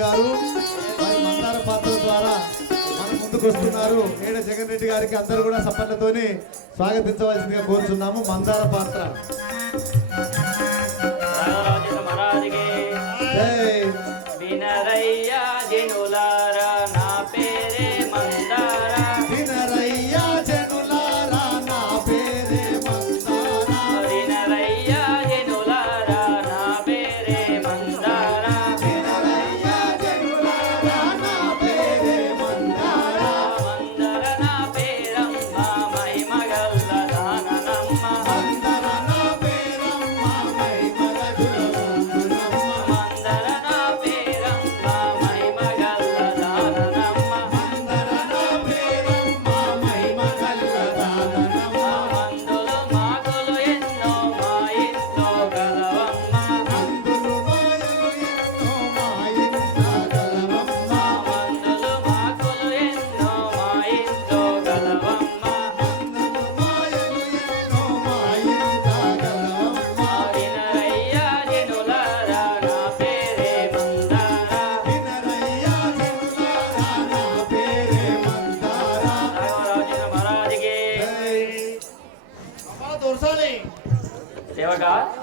గారు మందార పాత్ర ద్వారా మన ముందుకు వస్తున్నారు. ఏడ జగన్ రెడ్డి గారికి అందరూ కూడా సపట్లతోని స్వాగతించవలసిందిగా కోరుచున్నాము. మందార పాత్ర. జై. వినరయ్యా.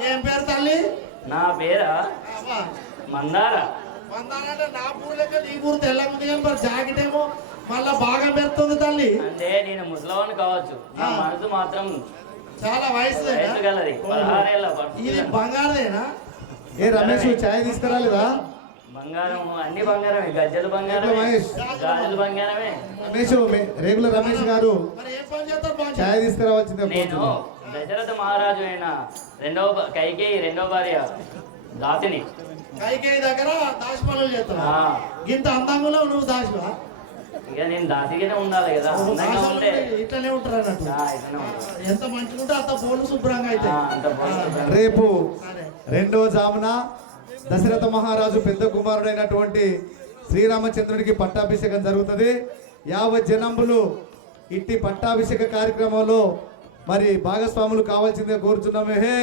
ఏం పేరు తల్లి? నా పేరా? అమ్మా. మందార. వందానంటే నా పూరు లెక్క నీ పూరు కానీ మరి జాకెట్ ఏమో మళ్ళా బాగా పెడుతుంది తల్లి. అంటే నేను ముసలవాడిని కావచ్చు. నా మనసు మాత్రం చాలా వయసు గలది. ఇది. బంగారదేనా? ఏ రమేష్ ఛాయ్ తీసుకురాలేదా? బంగారం అన్ని బంగారమే. గజ్జలు బంగారమే. మహేష్. గాజులు బంగారమే. రమేష్ రేగుల రమేష్ గారు మరి ఏం పని చేస్తారు బాగా ఛాయ్ తీసుకురావాల్సిందే నేను దశరథ మహారాజు అయిన రెండవ కైకేయి రెండవ భార్య దాసిని. కైకేయి దగ్గర దాచి పనులు చేస్తావు ఆ, ఇంత అందంగా నువ్వు దాచివా ఇక నేను దాసిగానే ఉండాలి కదా ఇట్లనే ఉంటారు. ఎంత మంచిగా ఉంటే అంత ఫోన్లు శుభ్రంగా అయితే. రేపు రెండవ జామున దశరథ మహారాజు పెద్ద కుమారుడైనటువంటి శ్రీరామచంద్రుడికి పట్టాభిషేకం జరుగుతుంది. యావత్ జనంబులు ఇట్టి పట్టాభిషేక కార్యక్రమంలో మరి భాగస్వాములు కావాల్సిందే కోరుచున్నామే హే!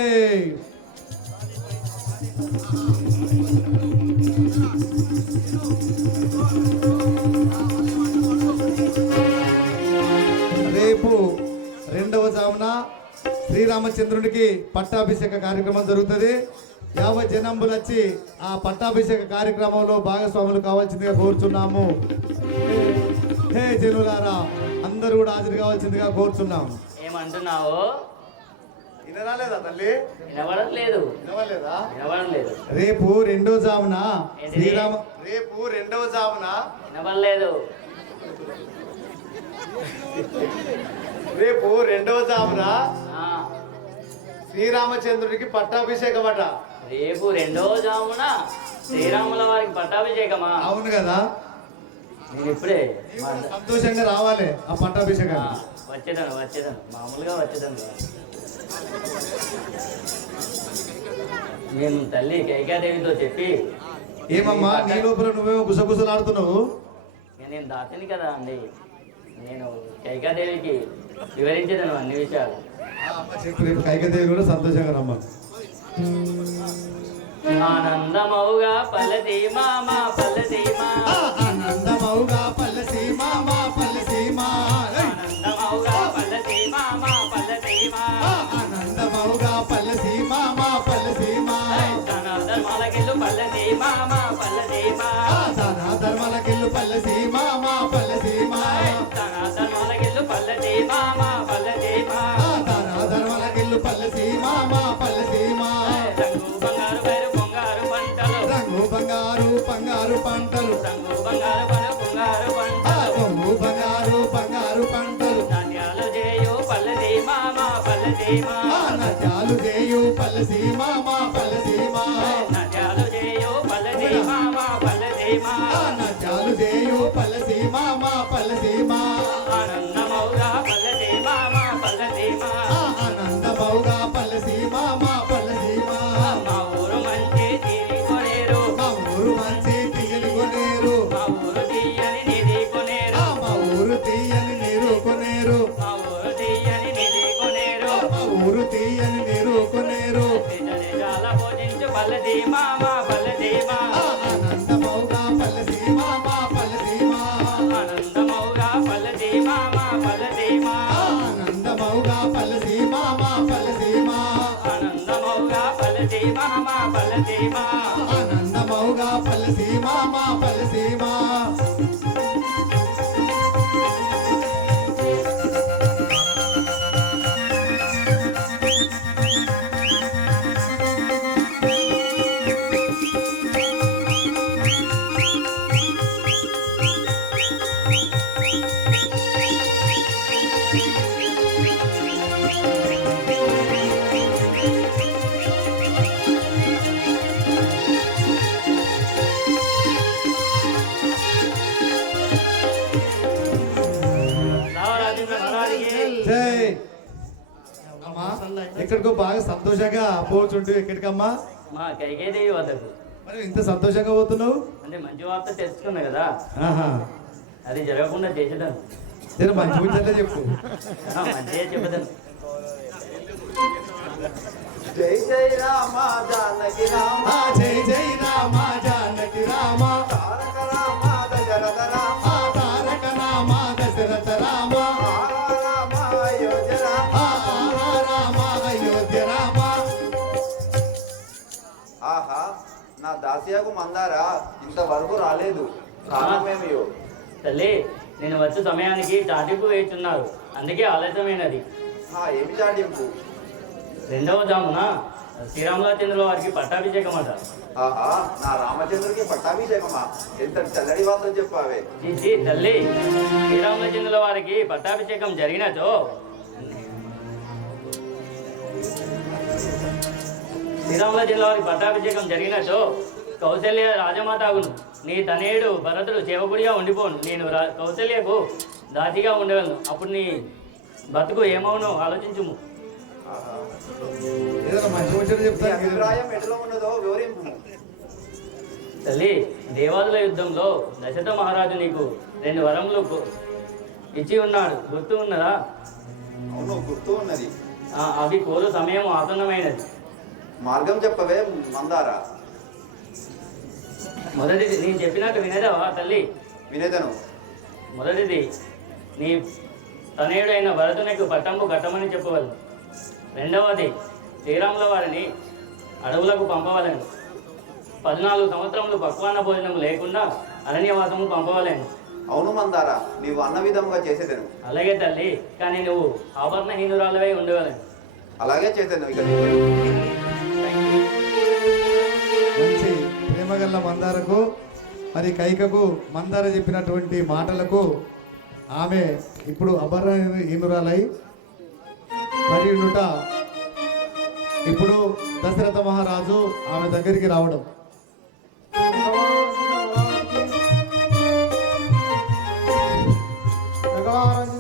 రేపు రెండవ జామున శ్రీరామచంద్రునికి పట్టాభిషేక కార్యక్రమం జరుగుతుంది. యాభై జనంబులు వచ్చి ఆ పట్టాభిషేక కార్యక్రమంలో భాగస్వాములు కావాల్సిందిగా కోరుచున్నాము. హే జనులారా అందరూ కూడా హాజరు కావాల్సిందిగా కోరుచున్నాము. ఏమంటున్నావు? వినరాలేదా తల్లి? వినబడట్లేదు వినవలేదా వినబడం లేదు. రేపు రెండో జామున? శ్రీరామ రేపు రెండవ జామున వినబడలేదు. రేపు రెండవ జామున శ్రీరామచంద్రుడికి పట్టాభిషేకం అట రేపు రెండో జామున శ్రీరాముల వారికి పట్టాభిషేకమా? అవును కదా. నేను ఇప్పుడే సంతోషంగా రావాలి ఆ పట్టాభిషేకం వచ్చేదాను వచ్చేదాను మామూలుగా వచ్చేదాను నేను తల్లి కైకాదేవితో చెప్పి ఏమమ్మా నీ లోపల నువ్వేమో గుసగుసలాడుతున్నావు? నేను దాచిని కదా అండి. నేను కైకాదేవికి వివరించేదాను అన్ని విషయాలు. చెప్పు కైకదేవి కూడా సంతోషంగా రమ్మ ఆనందమౌగా పల్లది మా Hare మామ బలదేవా మా ఆనందమౌగా ఎక్కడికో బాగా సంతోషంగా పోచుంటూ ఎక్కడికమ్మా? మా కైకేదేవి వద్దకు మరి ఇంత సంతోషంగా పోతున్నావు? అంటే మంచి వార్త తెలుసుకున్నా కదా. అది జరగకుండా చేసేదాను జర మంచి ముచ్చట్లే చెప్పు. మంచిగా చెప్పదాను జై జై రామ జానకి రామ. జై జై రామ జానకి రామ. మందారా? ఇంతవరకు రాలేదు. కారణమేమియో? తల్లి నేను వచ్చే సమయానికి చాటింపు వేస్తున్నారు అందుకే ఆలస్యమైనది. ఏమి చాటింపు రెండవ జామున శ్రీరామచంద్రుల వారికి పట్టాభిషేకం అట ఆహా నా రామచంద్రుడికి పట్టాభిషేకమా? ఎంత చల్లడి వార్త చెప్పావే. తల్లి శ్రీరామచంద్రుల వారికి పట్టాభిషేకం జరిగినచో. శ్రీరామచంద్రుల వారికి పట్టాభిషేకం జరిగినచో. కౌశల్య రాజమాతాగును నీ తనేడు భరతుడు సేవకుడిగా ఉండిపోను. నేను రా- కౌశల్యకు దాసిగా ఉండగలను. అప్పుడు నీ బతుకు ఏమవునో ఆలోచించుము. తల్లి దేవాదుల యుద్ధంలో దశరథ మహారాజు నీకు రెండు వరములు ఇచ్చి ఉన్నాడు. గుర్తు ఉన్నదా? అవును గుర్తు ఉన్నది. ఆ, అవి కోరు సమయం ఆసన్నమైనది. మార్గం చెప్పవే మందారా? మొదటిది నేను చెప్పినట్టు వినదావా తల్లి? వినేదను. మొదటిది నీ తనయుడైన భరతునికి పట్టంపు కట్టమని చెప్పవలను. రెండవది శ్రీరాముల వారిని అడవులకు పంపవలను. పద్నాలుగు సంవత్సరములు పక్వాన్న భోజనం లేకుండా అరణ్యవాసము పంపవలేను. అవును మందారా నీవు అన్న విధంగా చేసేదను. అలాగే తల్లి కానీ నువ్వు ఆభరణహీనురాలవై ఉండవలను. అలాగే చేసేదను ఇక. ప్రేమగల్ల మందారకు మరి కైకకు మందార చెప్పినటువంటి మాటలకు ఆమె ఇప్పుడు అభర ఈనురాలై మరి నుట ఇప్పుడు దశరథ మహారాజు ఆమె దగ్గరికి రావడం. భగవాన్